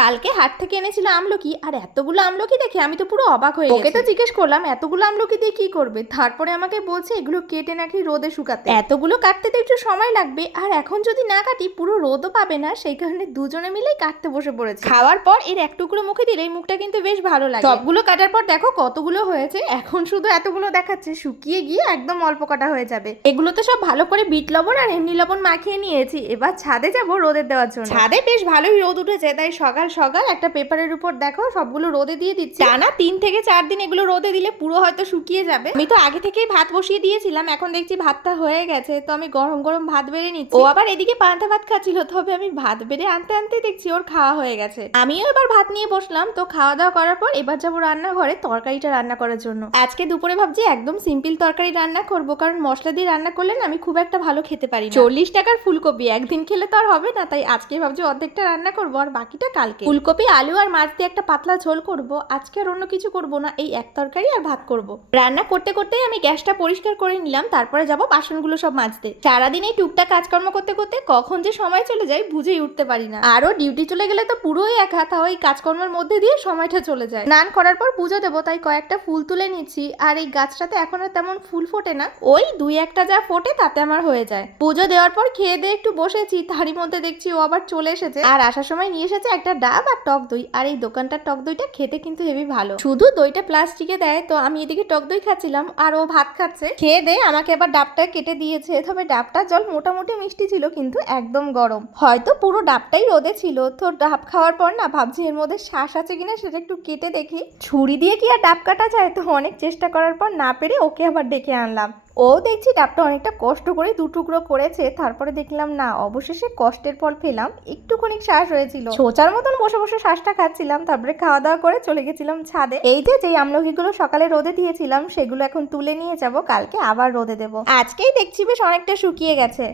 কালকে হাট থেকে এনেছিল আমলকি আর এতগুলো আমলকি দেখে আমি তো পুরো অবাক হয়ে ওকে তো জিজ্ঞেস করলাম এতগুলো আমলকি দিয়ে কি করবে? তারপরে আমাকে বলছে এগুলো কেটে নাকি রোদে শুকাতে। এতগুলো কাটতে তো একটু সময় লাগবে আর এখন যদি না কাটি পুরো রোদও পাবে না সেই কারণে দুজনে মিলেই কাটতে বসে পড়েছে। খাওয়ার পর এর এক টুকরো মুখে দিলে এই মুখটা কিন্তু বেশ ভালো লাগে। সবগুলো কাটার পর দেখো কতগুলো হয়েছে। এখন শুধু এতগুলো দেখাচ্ছে শুকিয়ে গিয়ে একদম অল্প কাটা হয়ে যাবে। এগুলো তো সব ভালো করে বিট লবণ আর এমনি লবণ মাখিয়ে নিয়েছি। এবার ছাদে যাব রোদের দেওয়ার জন্য। ছাদে বেশ ভালোই রোদ উঠেছে তাই সকাল সকাল একটা পেপারের উপর দেখো সবগুলো রোদে দিয়ে দিচ্ছি। টানা তিন থেকে চার দিন এগুলো রোদে দিলে পুরো হয়তো শুকিয়ে যাবে। আমি তো আগে থেকেই ভাত বসিয়ে দিয়েছিলাম এখন দেখছি ভাতটা হয়ে গেছে তো আমি গরম গরম ভাত বেড়ে নিচ্ছি। ও আবার এদিকে পান্তা ভাত খাচ্ছিল তবে আমি ভাত বেড়ে আনতে আনতে দেখছি ওর খাওয়া হয়ে গেছে। আমিও এবার ভাত নিয়ে বসলাম তো খাওয়া দাওয়া করার পর এবার যাব রান্নাঘরে তরকারিটা রান্না করার জন্য। আজকে দুপুরে ভাবছি একদম সিম্পল তরকারি রান্না করব কারণ মশলা দিয়ে রান্না করলে না আমি খুব একটা ভালো খেতে পারি চল্লিশ টাকার ফুলকপি একদিন খেলে তো আর হবে না তাই আজকে ভাবছি অর্ধেকটা রান্না করব আর বাকিটা কালকে ফুলকপি, আলু আর মাছ দিয়ে একটা পাতলা ঝোল করব। আজকে আর অন্য কিছু করব না, এই এক তরকারি আর ভাত করব। রান্না করতে করতেই আমি গ্যাসটা পরিষ্কার করে নিলাম, তারপরে যাব বাসনগুলো সব মাজতে। সারাদিন এই টুকটাক কাজকর্ম করতে করতে কখন যে সময় চলে যায় বুঝেই উঠতে পারি না। আরও ডিউটি চলে গেলে তো পুরোই একা তাও এই কাজকর্মের মধ্যে দিয়ে সময়টা চলে যায়। স্নান করার পর পুজো দেবো, তাই কয়েকটা ফুল তুলে নিচ্ছি। আর এই গাছটাতে এখন আর তেমন ফুল ফোটে না। ওই দুই একটা যা ফোটে তাতে আমার হয়ে যায়। পুজো দেওয়ার পর খেয়ে দিয়ে একটু বসেছি, তারই মধ্যে দেখছি ও আবার চলে এসেছে। আর আসার সময় নিয়ে এসেছে একটা ডাব আর টক দই, আর এই দোকানটার টক দইটা খেতে কিন্তু হেভি ভালো। শুধু দইটা প্লাস্টিকে দেয়, তো আমি এদিকে টক দই খাচ্ছিলাম, আর ও ভাত খাচ্ছে। খেয়ে দে, আমাকে আবার ডাবটা কেটে দিয়েছে, তবে ডাবটা জল মোটামুটি মিষ্টি ছিল, কিন্তু একদম গরম। হয়তো পুরো ডাবটাই রোদে ছিল, তো ডাব খাওয়ার পর না ভাবছি এর মধ্যে শ্বাস আছে কিনা সেটা একটু কেটে দেখি। ছুরি দিয়ে কি আর ডাব কাটা যায়? তো অনেক চেষ্টা করার পর না পেরে ওকে আবার ডেকে আনলাম। ও দেখছি ডাবটা অনেকটা কষ্ট করে দু টুকরো করেছে, তারপরে দেখলাম না, অবশেষে কষ্টের ফল পেলাম, একটুখানি শ্বাস হয়েছিল। সোচার মতন বসে বসে শ্বাসটা খাচ্ছিলাম, তারপরে খাওয়া দাওয়া করে চলে গেছিলাম ছাদে। এই যে, যেই আমলকিগুলো সকালে রোদে দিয়েছিলাম, সেগুলো এখন তুলে নিয়ে যাব, কালকে আবার রোদে দেবো। আজকেই দেখছি বেশ অনেকটা শুকিয়ে গেছে।